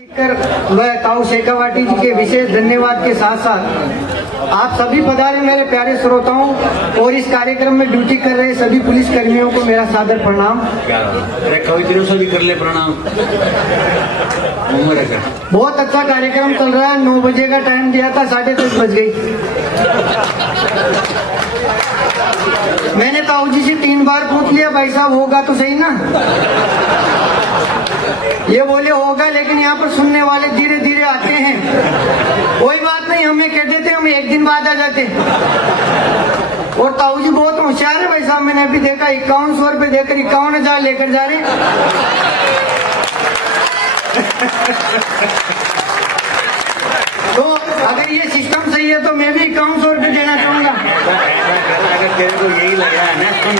वह ताऊ शेखावाटी जी के विशेष धन्यवाद के साथ साथ आप सभी पधारे मेरे प्यारे श्रोताओं और इस कार्यक्रम में ड्यूटी कर रहे सभी पुलिस कर्मियों को मेरा सादर प्रणाम। कवित्रों से भी कर ले प्रणाम। बहुत अच्छा कार्यक्रम चल रहा है। 9 बजे का टाइम दिया था, 10:30 बज गई। मैंने ताऊ जी से 3 बार पूछ लिया, भाई साहब होगा तो सही ना। ये बोले होगा, लेकिन यहाँ पर सुनने वाले धीरे धीरे आते हैं। कोई बात नहीं, हमें कह देते, हम 1 दिन बाद आ जाते। और ताऊ जी बहुत होशियार है भाई साहब। मैंने अभी देखा 5100 रुपये देकर 51,000 लेकर जा रहे। तो अगर ये सिस्टम सही है तो मैं भी 5100 रुपये देना चाहूंगा। अगर तेरे को यही लग रहा है ना, सुन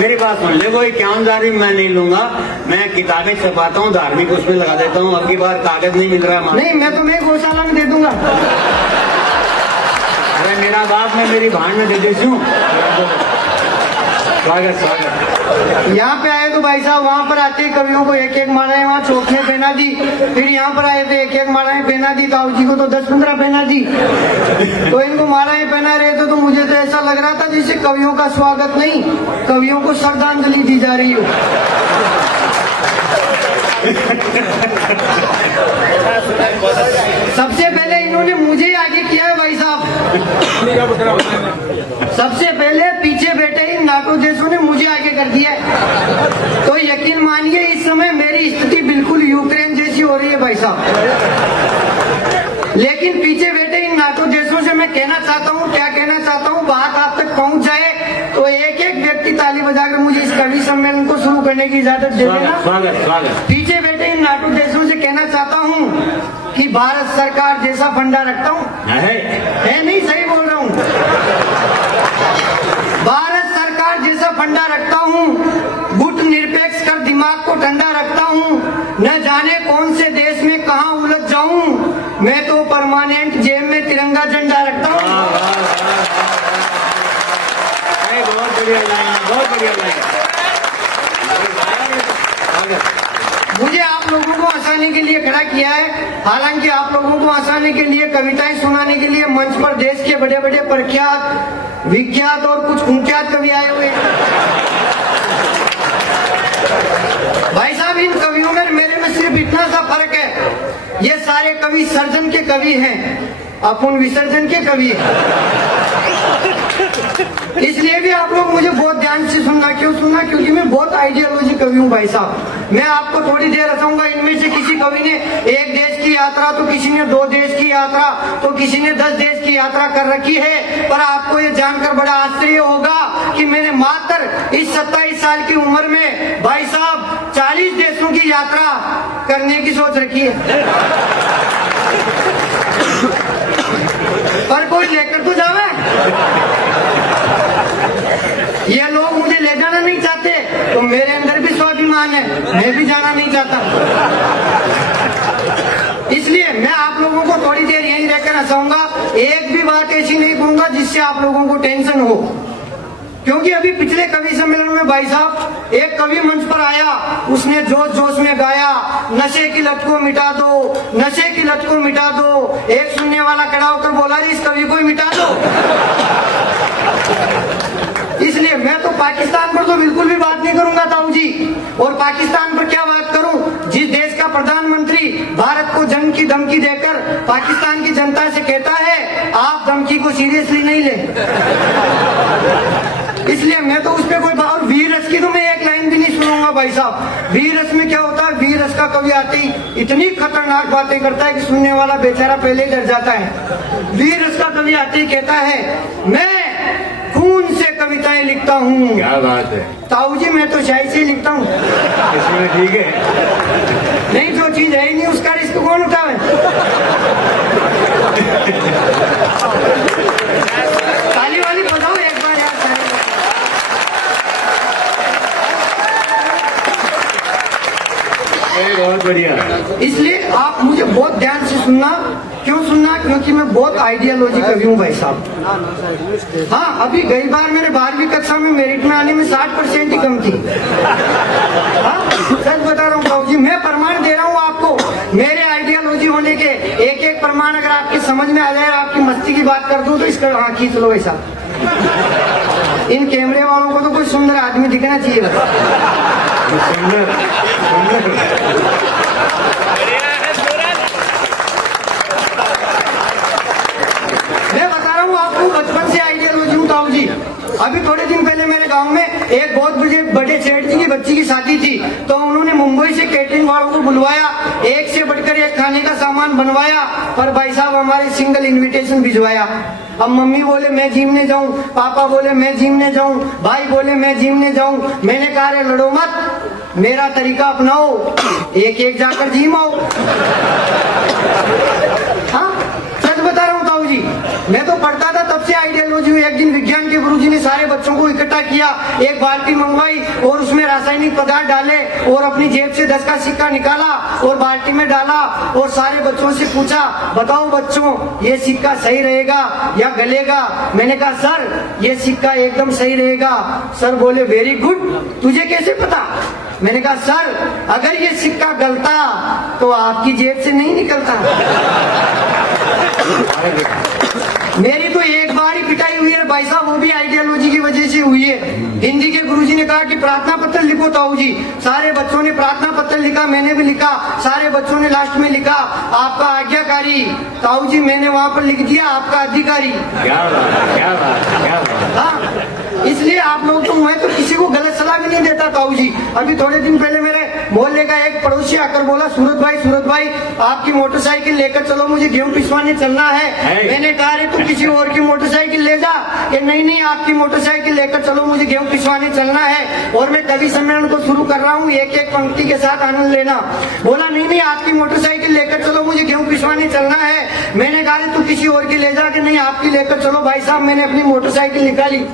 मेरी बात सुन ले। कोई 51,000 भी मैं नहीं लूंगा। मैं किताबें छपाता हूँ, धार्मिक उसमें लगा देता हूँ। अब की बार कागज नहीं मिल रहा। नहीं, मैं तुम्हें गौशाला में दे दूंगा। अरे मेरा बाप, मैं मेरी भान में दे देती हूँ। स्वागत स्वागत। यहाँ पे आए तो भाई साहब वहाँ पर आते कवियों को 1-1 मालाएं वहाँ चौक में पहना दी। फिर यहाँ पर आए थे 1-1 मालाएं पहना दी। ताऊ जी को तो 10-15 पहना दी। तो इनको मालाएं पहना रहे थे तो मुझे तो ऐसा लग रहा था जैसे कवियों का स्वागत नहीं, कवियों को श्रद्धांजलि दी जा रही हो। सबसे पहले इन्होंने मुझे ही आगे किया है भाई साहब। सबसे पहले पीछे बैठे इन नाटो देशों ने मुझे आगे कर दिया है। तो यकीन मानिए इस समय मेरी स्थिति बिल्कुल यूक्रेन जैसी हो रही है भाई साहब। लेकिन पीछे बैठे इन नाटो देशों से मैं कहना चाहता हूँ, क्या कहना चाहता हूँ, बात आप तक पहुँच जाए तो एक व्यक्ति ताली बजाकर मुझे इस कवि सम्मेलन को शुरू करने की इजाजत दे देना। पीछे बैठे इन नाटो देशों से कहना चाहता हूँ कि भारत सरकार जैसा फंडा रखता हूँ, है नहीं, सही बोल रहा हूँ। भारत सरकार जैसा फंडा रखता हूँ, गुट निरपेक्ष कर दिमाग को ठंडा रखता हूँ। न जाने कौन से देश में कहाँ उलझ जाऊं, मैं तो परमानेंट जेब में तिरंगा झंडा रखता हूँ। बहुत बढ़िया लाइन, बहुत बढ़िया लाइन। मुझे आप लोगों को हंसाने के लिए खड़ा किया है। हालांकि आप लोगों को हंसाने के लिए, कविताएं सुनाने के लिए मंच पर देश के बड़े बड़े प्रख्यात, विख्यात और कुछ कुख्यात कवि आए हुए हैं। भाई साहब, इन कवियों में मेरे में सिर्फ इतना सा फर्क है, ये सारे कवि सर्जन के कवि हैं, अपन विसर्जन के कवि हैं। इसलिए भी आप लोग मुझे बहुत ध्यान से सुनना। क्यों सुनना? क्योंकि मैं बहुत आइडियोलॉजी कवि हूँ भाई साहब। मैं आपको थोड़ी देर हंसाऊंगा। इनमें से किसी कवि ने 1 देश की यात्रा, तो किसी ने 2 देश की यात्रा, तो किसी ने 10 देश की यात्रा कर रखी है। पर आपको ये जानकर बड़ा आश्चर्य होगा कि मैंने मात्र इस 27 साल की उम्र में भाई साहब 40 देशों की यात्रा करने की सोच रखी है। पर कोई लेकर तो जावे। ये लोग मुझे ले जाना नहीं चाहते, तो मेरे अंदर भी स्वाभिमान है, मैं भी जाना नहीं चाहता। इसलिए मैं आप लोगों को थोड़ी देर यहीं रहकर हंसाऊंगा। एक भी बात ऐसी नहीं कहूंगा जिससे आप लोगों को टेंशन हो। क्योंकि अभी पिछले कवि सम्मेलन में भाई साहब एक कवि मंच पर आया, उसने जोश जोश में गाया, नशे की लत को मिटा दो, नशे की लत को मिटा दो। एक सुनने वाला खड़ा होकर बोला, इस कवि को ही मिटा दो। इसलिए मैं तो पाकिस्तान पर तो बिल्कुल भी बात नहीं करूंगा ताऊ जी। और पाकिस्तान पर क्या बात करूं, जिस देश का प्रधानमंत्री भारत को जंग की धमकी देकर पाकिस्तान की जनता से कहता है आप धमकी को सीरियसली नहीं ले। इसलिए मैं तो उस पर कोई बात। वीर रस की तो मैं एक लाइन भी नहीं सुनूंगा भाई साहब। वीर रस में क्या होता है, वीर रस का कवि आते ही इतनी खतरनाक बातें करता है कि सुनने वाला बेचारा पहले ही डर जाता है। वीर रस का कवि आते ही कहता है मैं खून से कविताएं लिखता हूँ। क्या बात है ताऊ जी, मैं तो शायरी से लिखता हूँ। इसमें ठीक है। नहीं, जो चीज है ही नहीं उसका रिस्क कौन उठावे। ताली वाली बजाओ एक बार यार। बहुत बढ़िया। इसलिए आप मुझे बहुत ध्यान से सुनना। क्यों सुनना? क्योंकि मैं बहुत आइडियोलॉजी कवि हूँ भाई साहब। हाँ, अभी गई बार मेरे 12वीं कक्षा में मेरिट में आने में 60% ही कम थी। हाँ, सच बता रहा हूँ बाबू जी, मैं प्रमाण दे रहा हूँ आपको। मेरे आइडियोलॉजी होने के एक एक प्रमाण अगर आपकी समझ में आ जाए, आपकी मस्ती की बात कर दूं तो इसका हाँ खींच लो ऐसा। इन कैमरे वालों को तो कोई सुंदर आदमी दिखना चाहिए बस। मैं बता रहा हूँ आपको, बचपन से आइडियोलॉजी हूँ ताऊ जी। अभी थोड़े दिन पहले मेरे गांव में एक बहुत बड़े सेठ जी की बच्ची की शादी थी, तो उन्होंने मुंबई से कैटरिंग वालों को बुलवाया, एक से बढ़कर एक खाने का सामान बनवाया, पर भाई साहब हमारे सिंगल इनविटेशन भिजवाया। अब मम्मी बोले मैं जिम ने जाऊं, पापा बोले मैं जिम ने जाऊं, भाई बोले मैं जिम ने जाऊं। मैंने कहा रे लड़ो मत, मेरा तरीका अपनाओ, एक एक जाकर जिम आओ। हाँ सच बता रहा हूँ ताऊ जी, मैं तो पढ़ता था तब से आइडियोलॉजी हुई। एक दिन विज्ञान के गुरुजी ने सारे बच्चों को इकट्ठा किया, एक बाल्टी मंगवाई और उसमें रासायनिक पदार्थ डाले और अपनी जेब से 10 का सिक्का निकाला और बाल्टी में डाला और सारे बच्चों से पूछा बताओ बच्चों ये सिक्का सही रहेगा या गलेगा। मैंने कहा सर ये सिक्का एकदम सही रहेगा। सर बोले वेरी गुड, तुझे कैसे पता? मैंने कहा सर अगर ये सिक्का गलता तो आपकी जेब से नहीं निकलता। मेरी तो एक बार ही पिटाई हुई है भाई साहब, वो भी आइडियोलॉजी की वजह से हुई है। हिंदी के गुरुजी ने कहा कि प्रार्थना पत्र लिखो ताऊ जी। सारे बच्चों ने प्रार्थना पत्र लिखा, मैंने भी लिखा, सारे बच्चों ने लास्ट में लिखा आपका आज्ञाकारी। ताऊ जी मैंने वहाँ पर लिख दिया आपका अधिकारी। क्या बात, क्या बात, क्या बात। हाँ इसलिए आप लोग तो, मैं तो किसी को गलत सलाह भी नहीं देता ताऊ जी। अभी थोड़े दिन पहले मेरे मोहल्ले का एक पड़ोसी आकर बोला सूरत भाई आपकी मोटरसाइकिल लेकर चलो, मुझे गेहूं पिसवाने चलना है। मैंने कहा रे तू किसी और की मोटरसाइकिल ले जा। कि नहीं आपकी मोटरसाइकिल लेकर चलो, मुझे गेहूं पिसवाने चलना है और मैं कवि सम्मेलन को शुरू कर रहा हूँ, एक एक पंक्ति के साथ आनंद लेना। बोला नहीं आपकी मोटरसाइकिल लेकर चलो, मुझे गेहूं पिसवाने चलना है। मैंने कहा तू किसी और की ले जा। कि नहीं आपकी लेकर चलो। भाई साहब मैंने अपनी मोटरसाइकिल निकाली,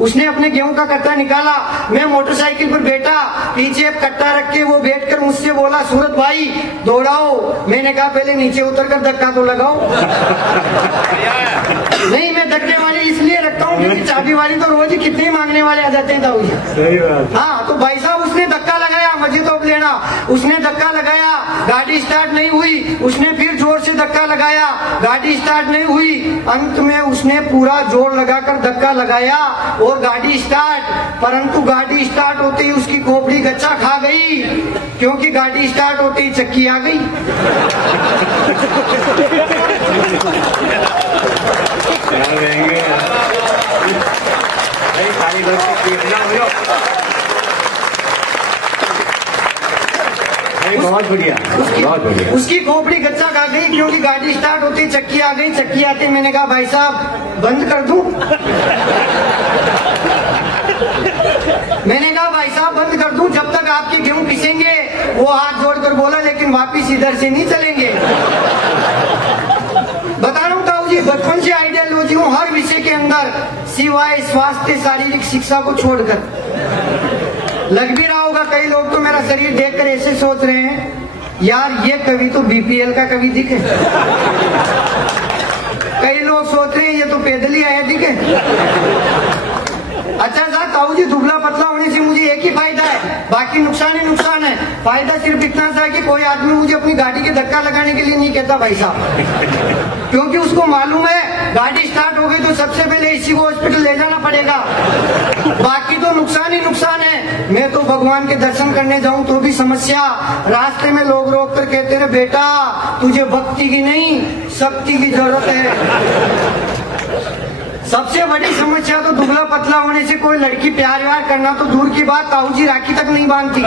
उसने अपने गेहूं का कट्टा निकाला, मैं मोटरसाइकिल पर बैठा, पीछे कट्टा रख के वो बैठकर मुझसे बोला सूरत भाई दौड़ाओ। मैंने कहा पहले नीचे उतरकर धक्का तो लगाओ। नहीं मैं धक्के वाली इसलिए रखता हूँ क्योंकि चाबी वाली तो रोज ही कितने मांगने वाले आ जाते हैं ताऊ जी। हाँ तो भाई साहब उसने धक्का लगाया, मजे तो लेना। उसने धक्का लगाया, गाड़ी स्टार्ट नहीं हुई। उसने फिर जोर से धक्का लगाया, गाड़ी स्टार्ट नहीं हुई। अंत में उसने पूरा जोर लगाकर धक्का लगाया और गाड़ी स्टार्ट, परंतु गाड़ी स्टार्ट होते ही उसकी खोपड़ी गच्चा खा गई, क्योंकि गाड़ी स्टार्ट होते ही चक्की आ गई। बहुत बढ़िया, बहुत बढ़िया। उसकी खोपड़ी गच्चा खा गई क्योंकि गाड़ी स्टार्ट होती चक्की आ गई। चक्की आते मैंने कहा भाई साहब बंद कर दूं। मैंने कहा भाई साहब बंद कर दूं जब तक आपके गेहूं पिसेंगे। वो हाथ जोड़कर बोला लेकिन वापिस इधर से नहीं चलेंगे। बता रहा हूँ ताऊ जी बचपन से आइडियोलॉजी हूँ हर विषय के अंदर, सिवाय स्वास्थ्य शारीरिक शिक्षा को छोड़कर। लग भी रहा होगा कई लोग तो मेरा शरीर देखकर ऐसे सोच रहे हैं यार ये कवि तो बीपीएल का कवि दिखे। कई लोग सोच रहे हैं ये तो पैदल ही आया दिखे। अच्छा साहब ताऊ जी दुबला पतला होने से मुझे एक ही फायदा है, बाकी नुकसान ही नुकसान है। फायदा सिर्फ इतना सा है कि कोई आदमी मुझे अपनी गाड़ी के धक्का लगाने के लिए नहीं कहता भाई साहब, क्योंकि उसको मालूम है गाड़ी स्टार्ट हो गई तो सबसे पहले इसी को हॉस्पिटल ले जाना पड़ेगा। बाकी तो नुकसान ही नुकसान है। मैं तो भगवान के दर्शन करने जाऊं तो भी समस्या, रास्ते में लोग रोक कर कहते रहे बेटा तुझे भक्ति की नहीं शक्ति की जरूरत है। सबसे बड़ी समस्या तो दुबला पतला होने से कोई लड़की प्यार व्यार करना तो दूर की बात, ताऊ जी राखी तक नहीं बांधती।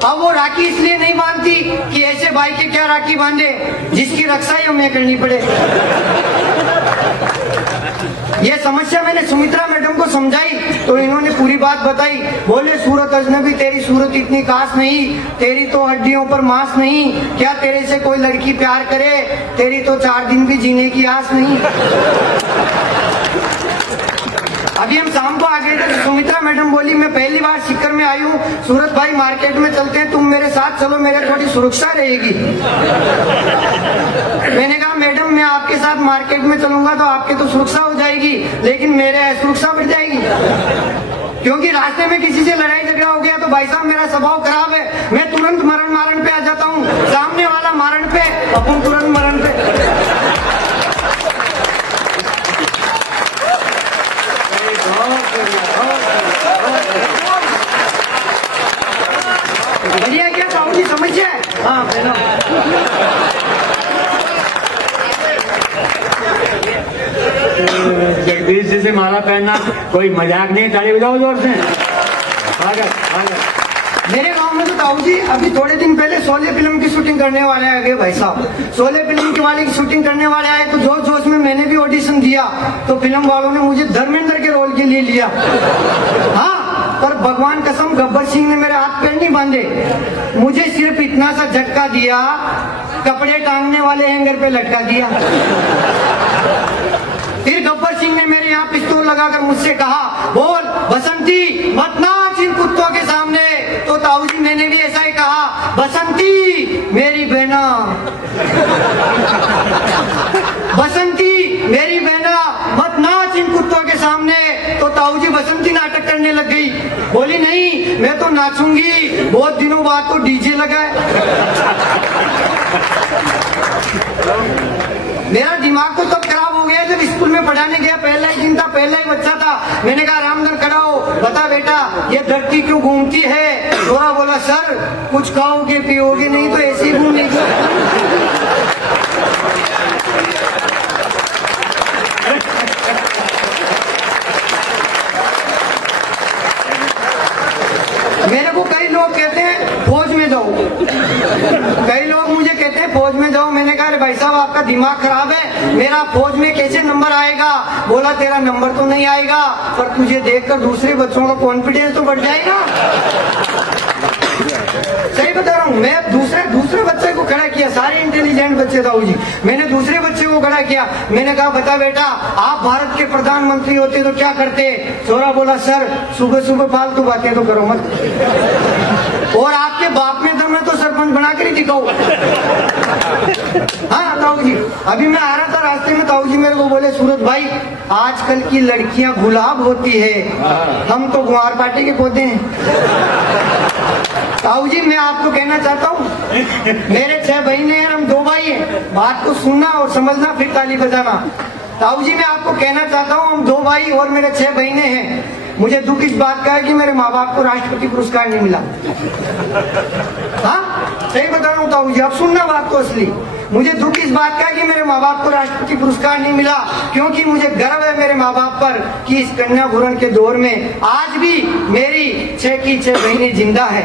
अब वो राखी इसलिए नहीं बांधती कि ऐसे भाई के क्या राखी बांधे जिसकी रक्षा ही हमें करनी पड़े। ये समस्या मैंने सुमित्रा मैडम को समझाई तो इन्होंने पूरी बात बताई। बोले सूरत अजनबी तेरी सूरत इतनी खास नहीं, तेरी तो हड्डियों पर मांस नहीं, क्या तेरे से कोई लड़की प्यार करे, तेरी तो 4 दिन भी जीने की आस नहीं। अभी हम शाम को आ गए थे तो सुमित्रा मैडम बोली मैं पहली बार सीकर में आई हूँ, सूरत भाई मार्केट में चलते हैं, तुम मेरे साथ चलो, मेरे थोड़ी सुरक्षा रहेगी। मैंने कहा मैडम मैं आपके साथ मार्केट में चलूंगा तो आपकी तो सुरक्षा हो जाएगी लेकिन मेरे सुरक्षा बढ़ जाएगी, क्योंकि रास्ते में किसी से लड़ाई झगड़ा हो गया तो भाई साहब मेरा स्वभाव खराब है, मैं तुरंत मरण पे आ जाता हूँ। सामने मारण पे, अपन तुरंत मरण पे। बढ़िया क्या ताऊ जी समझिए। हाँ पहना जगदीश जी से माला पहनना कोई मजाक नहीं, ताली बजाओ जोर से। मेरे गांव में तो ताऊ जी अभी थोड़े दिन पहले शोले फिल्म की शूटिंग करने वाले आ गए भाई साहब। शोले फिल्म की शूटिंग करने वाले आए तो जोश जोश में मैंने भी ऑडिशन दिया, तो फिल्म वालों ने मुझे धर्मेंद्र के रोल के लिए लिया। हाँ, पर भगवान कसम गब्बर सिंह ने मेरे हाथ पैर नहीं बांधे, मुझे सिर्फ इतना सा झटका दिया, कपड़े टांगने वाले हैंगर पे लटका दिया। फिर गब्बर सिंह ने मेरे यहाँ पिस्तौल लगाकर मुझसे कहा, बोल बसंती मत नाच इन कुत्तों के सामने। तो ताऊ जी मैंने भी ऐसा ही कहा, बसंती मेरी बहना, बसंती मेरी बहना मत नाच इन कुत्तों के सामने। तो ताऊ जी बसंती नाटक करने लग गई, बोली नहीं मैं तो नाचूंगी, बहुत दिनों बाद तो डीजे लगाए। मेरा दिमाग तो तब खराब हो गया जब स्कूल में पढ़ाने गया, पहला ही दिन था, पहला ही बच्चा था। मैंने कहा रामधन खड़ा हो, बता बेटा ये धरती क्यों घूमती है। थोड़ा बोला सर कुछ खाओगे पियोगे नहीं तो ऐसे ही घूमेगी। मेरे को कई लोग कहते हैं फौज में जाओ, कई लोग मुझे कहते हैं फौज में जाओ। मैंने कहा अरे भाई साहब आपका दिमाग खराब है, मेरा फौज में कैसे नंबर आएगा। बोला तेरा नंबर तो नहीं आएगा पर तुझे देखकर दूसरे बच्चों का कॉन्फिडेंस तो बढ़ जाएगा। सही बता रहा हूँ, मैं दूसरे बच्चे को खड़ा किया, सारे इंटेलिजेंट बच्चे ताऊ जी, मैंने दूसरे बच्चे को खड़ा किया। मैंने कहा बता बेटा आप भारत के प्रधानमंत्री होते तो क्या करते। छोरा बोला सर सुबह सुबह फालतू बातें तो करो मत, और आपके बाप में दम है तो सरपंच बना कर ही दिखाओ। हाँ ताऊ जी, अभी मैं आ रहा था रास्ते में, ताऊ जी मेरे को बोले सूरत भाई आजकल की लड़कियां गुलाब होती है, हम तो गुआर पार्टी के पौधे हैं। ताऊ जी मैं आपको कहना चाहता हूँ, मेरे 6 बहनें हैं, हम 2 भाई हैं, बात को सुनना और समझना फिर ताली बजाना। ताऊ जी मैं आपको कहना चाहता हूँ हम 2 भाई और मेरे 6 बहनें हैं। मुझे दुख इस बात का है कि मेरे माँ बाप को राष्ट्रपति पुरस्कार नहीं मिला। हाँ सही बता रहा हूँ ताऊ जी, अब सुनना बात को असली। मुझे दुख इस बात का है कि मेरे माँ बाप को राष्ट्रपति पुरस्कार नहीं मिला, क्योंकि मुझे गर्व है मेरे माँ बाप पर कि इस कन्या भ्रूण के दौर में आज भी मेरी 6 की 6 बहनें जिंदा है।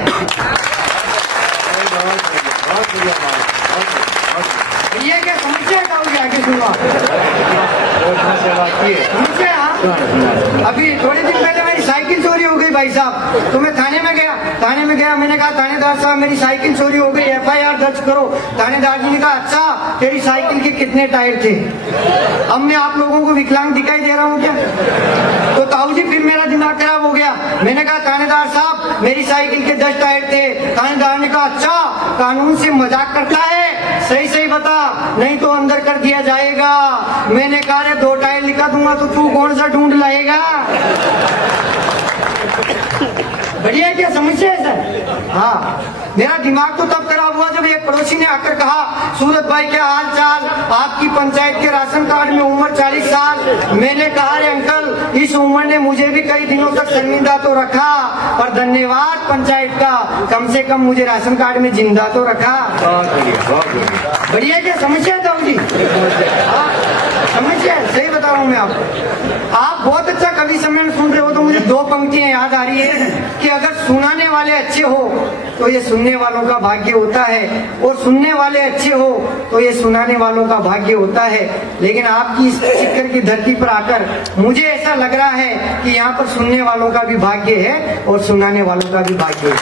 ये क्या समस्या है ताऊ जी, आगे सुनो। समस्या अभी थोड़े दिन पहले मेरी साइकिल चोरी हो गई भाई साहब, तो मैं थाने में गया, मैंने कहा थानेदार साहब मेरी साइकिल चोरी हो गई, FIR दर्ज करो। थानेदार जी ने कहा अच्छा तेरी साइकिल के कितने टायर थे। अब मैं आप लोगों को विकलांग दिखाई दे रहा हूँ क्या। तो ताऊ जी फिर मेरा दिमाग खराब हो गया, मैंने कहा थानेदार साहब मेरी साइकिल के 10 टायर थे। थानेदार ने कहा अच्छा कानून से मजाक करता है, सही सही बता नहीं तो अंदर कर दिया जाएगा। मैंने कहा 2 टायर लिखा दूंगा तो तू कौन सा ढूंढ लाएगा। बढ़िया क्या समस्या है सर। हाँ मेरा दिमाग तो तब खराब हुआ जब एक पड़ोसी ने आकर कहा सूरत भाई क्या हाल चाल, आपकी पंचायत के राशन कार्ड में उम्र 40 साल। मैंने कहा अरे अंकल इस उम्र ने मुझे भी कई दिनों तक शर्मिंदा तो रखा, पर धन्यवाद पंचायत का, कम से कम मुझे राशन कार्ड में जिंदा तो रखा। बढ़िया क्या समस्या है ताऊ जी। समस्या सही बता रहा हूँ मैं आपको। आप बहुत अच्छा कवि सम्मेलन सुन रहे हो तो मुझे 2 पंक्तियां याद आ रही है कि अगर सुनाने वाले अच्छे हो तो ये सुनने वालों का भाग्य होता है, और सुनने वाले अच्छे हो तो ये सुनाने वालों का भाग्य होता है। लेकिन आपकी इस सिक्कर की धरती पर आकर मुझे ऐसा लग रहा है कि यहाँ पर सुनने वालों का भी भाग्य है और सुनाने वालों का भी भाग्य है।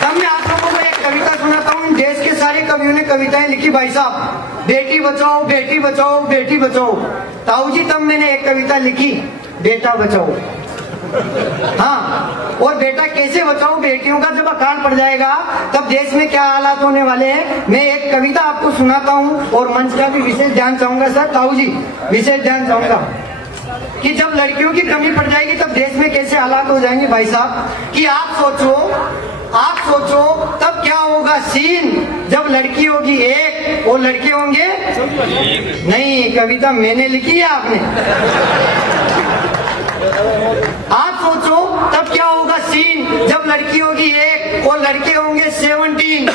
तब मैं आप लोगों को एक कविता सुनाता हूँ। देश के सारे कवियों ने कविताएं लिखी भाई साहब, बेटी बचाओ बेटी बचाओ बेटी बचाओ। ताऊ जी तब मैंने एक कविता लिखी बेटा बचाओ। हाँ और बेटा कैसे बचाओ, बेटियों का जब अकाल पड़ जाएगा तब देश में क्या हालात होने वाले हैं। मैं एक कविता आपको सुनाता हूँ और मंच का भी विशेष ध्यान चाहूंगा सर, ताऊ जी विशेष ध्यान चाहूंगा कि जब लड़कियों की कमी पड़ जाएगी तब देश में कैसे हालात हो जाएंगे भाई साहब। कि आप सोचो आप सोचो तब क्या होगा सीन जब लड़की होगी एक और लड़के होंगे नहीं। कविता मैंने लिखी है आपने। आप सोचो तब क्या होगा सीन जब लड़की होगी एक और लड़के होंगे 17।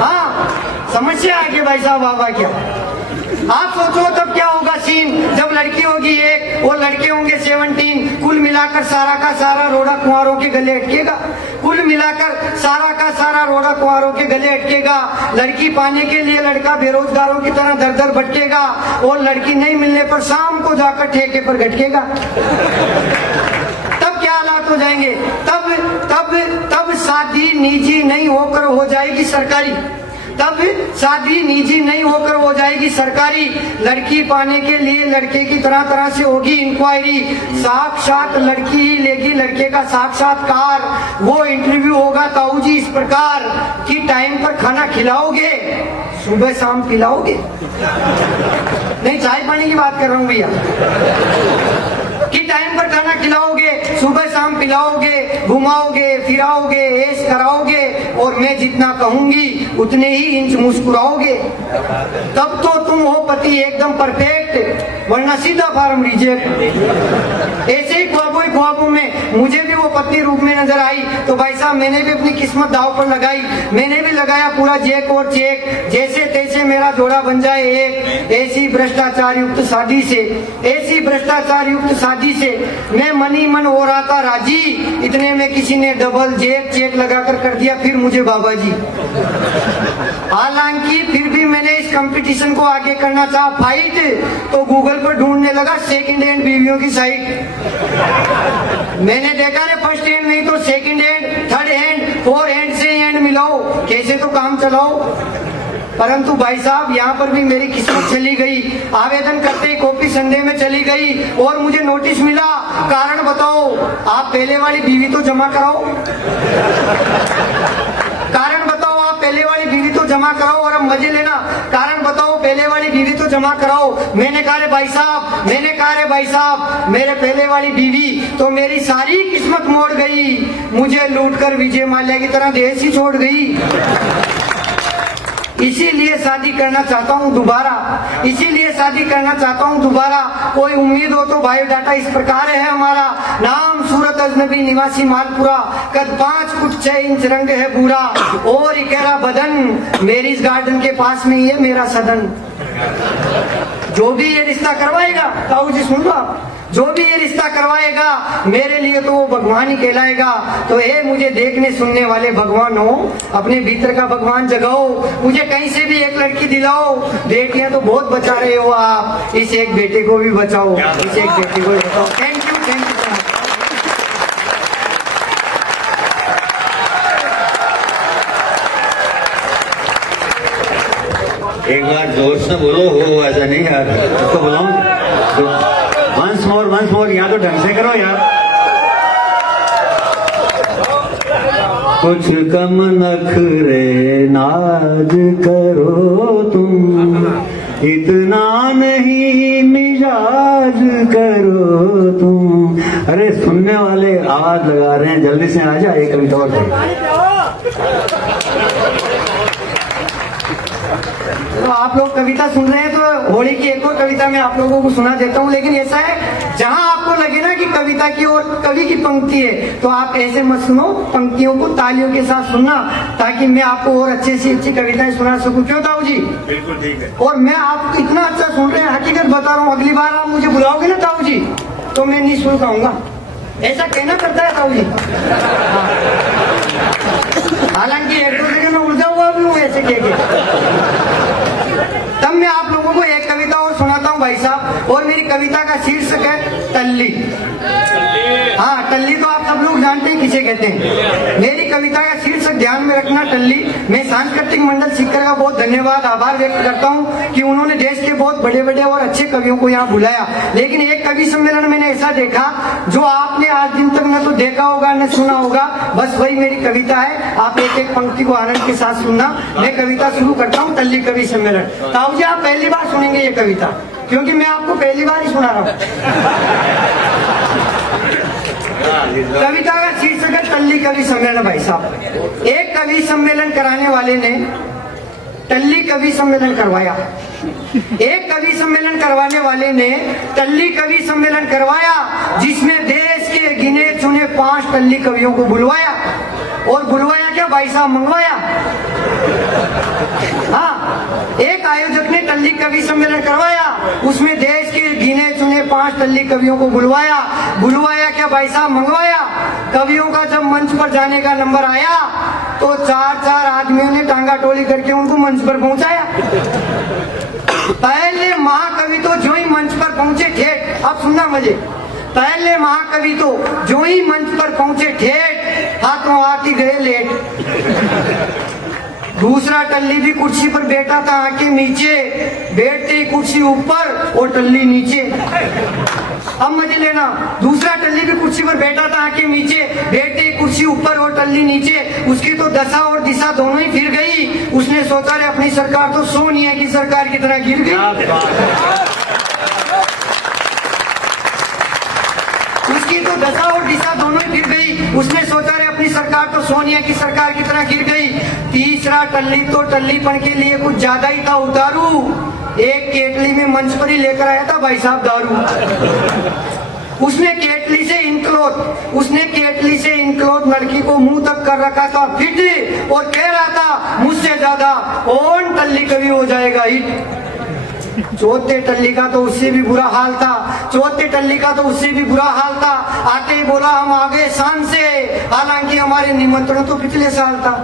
हाँ समस्या आगे भाई साहब बाबा क्या। आप सोचो तब क्या होगा सीन जब लड़की होगी एक और लड़के होंगे 17। कुल मिलाकर सारा का सारा रोड़ा कुंवारों के गले अटकेगा। कुल मिलाकर सारा का सारा रोड़ा कुंवारों के गले अटकेगा। लड़की पाने के लिए लड़का बेरोजगारों की तरह दर दर भटकेगा और लड़की नहीं मिलने पर शाम को जाकर ठेके पर घटकेगा। तब क्या हालात हो जाएंगे। तब शादी निजी नहीं होकर हो जाएगी सरकारी। तब शादी निजी नहीं होकर हो जाएगी सरकारी। लड़की पाने के लिए लड़के की तरह तरह से होगी इंक्वायरी। साक्षात लड़की ही लेगी लड़के का साक्षात्कार। वो इंटरव्यू होगा ताऊ जी इस प्रकार कि टाइम पर खाना खिलाओगे, सुबह शाम पिलाओगे। नहीं चाय पानी की बात कर रहा हूँ भैया। कि टाइम पर खाना खिलाओगे, सुबह शाम पिलाओगे, घुमाओगे, फिराओगे, ऐश कराओगे और मैं जितना कहूंगी उतने ही इंच मुस्कुराओगे। तब तो तुम हो पति एकदम परफेक्ट, वरना सीधा फार्म रिजेक्ट। ऐसे ही ख्वाबों में मुझे भी वो पत्नी रूप में नजर आई तो भाई साहब मैंने भी अपनी किस्मत दाव पर लगाई। मैंने भी लगाया पूरा चेक और चेक, जैसे तैसे मेरा जोड़ा बन जाए एक। ऐसी भ्रष्टाचार युक्त शादी से, ऐसी भ्रष्टाचार युक्त शादी से मैं मनी मन हो रहा था राजी। इतने में किसी ने डबल जेक चेक लगाकर कर दिया फिर मुझे बाबा जी। हालांकि फिर भी मैंने इस कंपटीशन को आगे करना चाहा फाइट, तो गूगल पर ढूंढने लगा सेकंड हैंड बीवियों की साइट। मैंने देखा रे फर्स्ट हैंड नहीं तो second hand, third hand, four hand से हैंड मिलाओ, कैसे तो काम चलाओ। परंतु भाई साहब यहाँ पर भी मेरी किस्मत चली गई। आवेदन करते ही कॉपी संडे में चली गई और मुझे नोटिस मिला। कारण बताओ, आप पहले वाली बीवी तो जमा कराओ। कारण बताओ, आप पहले वाली बीवी तो जमा कराओ और अब मजे लेना। कारण बताओ, पहले वाली बीवी तो जमा कराओ। मैंने कहा रे भाई साहब, मेरे पहले वाली बीवी तो मेरी सारी किस्मत मोड़ गई। मुझे लूटकर विजय माल्या की तरह देश ही छोड़ गई। इसीलिए शादी करना चाहता हूँ दोबारा। कोई उम्मीद हो तो बायोडाटा इस प्रकार है हमारा। नाम सूरत अजनबी, निवासी मालपुरा, कद 5 फुट 6 इंच, रंग है भूरा और इकेरा बदन, मेरिज गार्डन के पास में ही है मेरा सदन। जो भी ये रिश्ता करवाएगा, ताऊ जी सुन लो, जो भी ये रिश्ता करवाएगा मेरे लिए तो वो भगवान ही कहलाएगा। तो हे मुझे देखने सुनने वाले भगवान हो, अपने भीतर का भगवान जगाओ, मुझे कहीं से भी एक लड़की दिलाओ। बेटियां तो बहुत बचा रहे हो आप, इस एक बेटे को भी बचाओ, इस एक बेटे को भी बचाओ। Thank you so much. एक बार जोर से बोलो, हो ऐसा नहीं यार, तो बुलाऊं वंस मोर, यहाँ तो ढंग से करो यार। कुछ कम नखरे नाज करो तुम, इतना नहीं मिजाज करो तुम। अरे सुनने वाले आवाज लगा रहे हैं, जल्दी से आ जाए कविता और। तो आप लोग कविता सुन रहे हैं तो होली की एक और कविता मैं आप लोगों को सुना देता हूँ। लेकिन ऐसा है, जहाँ आपको लगे ना कि कविता की और कवि की पंक्ति है तो आप ऐसे मत सुनो, पंक्तियों को तालियों के साथ सुनना, ताकि मैं आपको और अच्छे से अच्छी कविताएं सुना सकूं। क्यों ताऊ जी? बिल्कुल ठीक है। और मैं आप इतना अच्छा सुन रहे हैं, हकीकत बता रहा हूँ, अगली बार आप मुझे बुलाओगे ना ताऊ जी तो मैं नहीं सुन पाऊंगा। ऐसा कहना करता है ताऊ जी। हालांकि एक दो जगह मैं उलझा हुआ भी हूँ ऐसे कह के। तब मैं आप लोगों को एक कविता और सुनाता हूँ भाई साहब, और मेरी कविता का शीर्षक है टल्ली। हाँ, टल्ली तो आप सब लोग जानते हैं किसे कहते हैं। मेरी कविता का शीर्षक ध्यान में रखना, टल्ली। मैं सांस्कृतिक मंडल सीकर का बहुत धन्यवाद आभार व्यक्त करता हूँ कि उन्होंने देश के बहुत बड़े बड़े और अच्छे कवियों को यहाँ बुलाया। लेकिन एक कवि सम्मेलन मैंने ऐसा देखा जो आपने आज दिन तक न तो देखा होगा न सुना होगा, बस वही मेरी कविता है। आप एक एक पंक्ति को आनंद के साथ सुनना। मैं कविता शुरू करता हूँ, टल्ली कवि सम्मेलन। ताऊ जी आप पहली बार सुनेंगे ये कविता, क्योंकि मैं आपको पहली बार ही सुना रहा हूँ। कविता का शीर्षक है टल्ली कवि सम्मेलन। भाई साहब, एक कवि सम्मेलन कराने वाले ने टल्ली कवि सम्मेलन करवाया। एक कवि सम्मेलन करवाने वाले ने टल्ली कवि सम्मेलन करवाया, जिसमें देश के गिने चुने 5 टल्ली कवियों को बुलवाया। और बुलवाया क्या भाई साहब, मंगवाया। हाँ, एक आयोजक ने टल्ली कवि सम्मेलन करवाया, उसमें देश के गिने चुने 5 टल्ली कवियों को बुलवाया। बुलवाया क्या भाई साहब, मंगवाया। कवियों का जब मंच पर जाने का नंबर आया तो 4-4 आदमियों ने टांगा टोली करके उनको मंच पर पहुंचाया। पहले महाकवि तो जो ही मंच पर पहुंचे ठेठ, अब सुनना मजे, पहले महाकवि तो जो ही मंच पर पहुंचे ठेठ, हाथों हाथ ही गए लेट। दूसरा टल्ली भी कुर्सी पर बैठा था, आंखें नीचे, बैठते ही कुर्सी ऊपर और टल्ली नीचे। अब मजे लेना, दूसरा टल्ली भी कुर्सी पर बैठा था, आंखें नीचे, बैठते ही कुर्सी ऊपर और टल्ली नीचे। उसकी तो दशा और दिशा दोनों ही फिर गई। उसने सोचा रे अपनी सरकार तो सोनिया की सरकार की तरह गिर गई। उसकी तो दशा और दिशा दोनों ही गिर गई। उसने सोचा रे अपनी सरकार तो सोनिया की सरकार की तरह गिर गई। तीसरा टल्ली तो टल्लीपन के लिए कुछ ज्यादा ही था उतारू। एक केटली में मंच पर ही लेकर आया था भाई साहब दारू। उसने केटली से इनक्लोज लड़की को मुंह तक कर रखा था फिट, और कह रहा था मुझसे ज्यादा कौन टल्ली कवि हो जाएगा हिट। चौथे टल्ली का तो उससे भी बुरा हाल था। आते ही बोला हम आ गए शान से, हालांकि हमारे निमंत्रण तो पिछले साल था।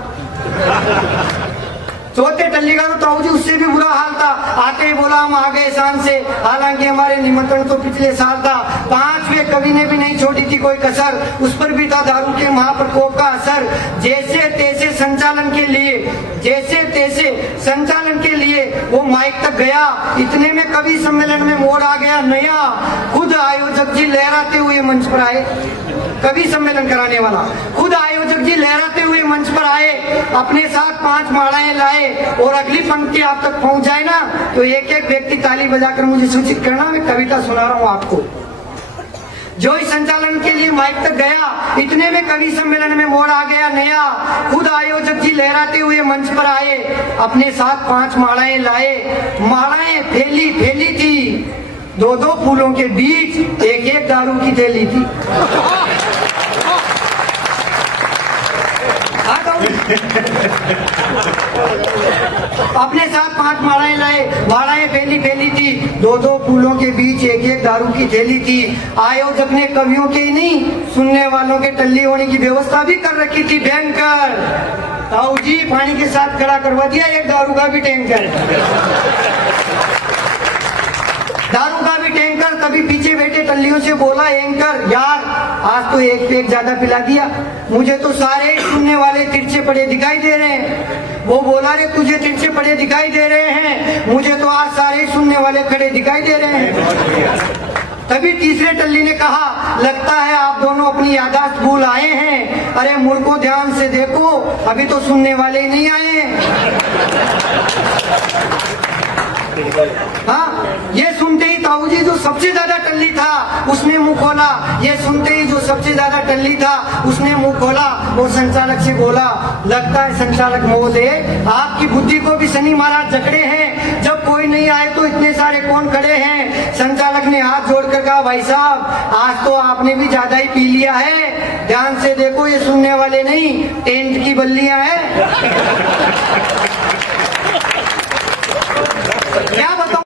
चौथे टल्ली का तो ताऊ जी उससे भी बुरा हाल था। आते ही बोला हम आ गए शान से, हालांकि हमारे निमंत्रण तो पिछले साल था। 5वें कवि ने भी नहीं छोड़ी थी कोई कसर, उस पर भी था दारू के महाप्रकोप का असर। जैसे तैसे संचालन के लिए वो माइक तक गया। इतने में कवि सम्मेलन में मोड़ आ गया नया। खुद आयोजक जी लहराते हुए मंच पर आए। कवि सम्मेलन कराने वाला खुद आयोजक जी लहराते हुए मंच पर आए, अपने साथ 5 मालाएं लाए, और अगली पंक्ति आप तक पहुंच जाए ना तो एक एक व्यक्ति ताली बजाकर मुझे सूचित करना, मैं कविता सुना रहा हूँ आपको। जो इस संचालन के लिए माइक तक गया, इतने में कवि सम्मेलन में मोड़ आ गया नया। खुद आयोजक जी लहराते हुए मंच पर आए, अपने साथ 5 मालाएं लाए। मालाएं फैली थी, 2-2 फूलों के बीच एक दारू की थैली थी। अपने साथ 5 मालाएं लाए, मालाएं फैली थी, 2-2 फूलों के बीच एक दारू की थैली थी। आयोजक ने कवियों के ही नहीं, सुनने वालों के टल्ली होने की व्यवस्था भी कर रखी थी भयंकर। ताऊ जी पानी के साथ खड़ा करवा दिया एक दारू का भी टैंकर। तभी पीछे बैठे टल्लियों से बोला एंकर, यार आज तो एक पेग ज्यादा पिला दिया, मुझे तो सारे सुनने वाले तिरछे पड़े दिखाई दे रहे हैं। वो बोला रे तुझे तिरछे पड़े दिखाई दे रहे हैं, मुझे तो आज सारे सुनने वाले खड़े दिखाई दे रहे हैं। तभी तीसरे टल्ली ने कहा, लगता है आप दोनों अपनी यादाश्त भूल आए हैं। अरे मुड़को ध्यान से देखो, अभी तो सुनने वाले ही नहीं आए हैं। हाँ, ये सुनते ही ताऊ जी जो सबसे ज्यादा टल्ली था उसने मुंह खोला। ये सुनते ही जो सबसे ज्यादा टल्ली था उसने मुंह खोला। वो संचालक से बोला, लगता है संचालक महोदय आपकी बुद्धि को भी शनि महाराज जकड़े हैं, जब कोई नहीं आए तो इतने सारे कौन खड़े हैं। संचालक ने हाथ जोड़कर कहा, भाई साहब आज तो आपने भी ज्यादा ही पी लिया है, ध्यान से देखो ये सुनने वाले नहीं टेंट की बल्लियां हैं। क्या बताऊं।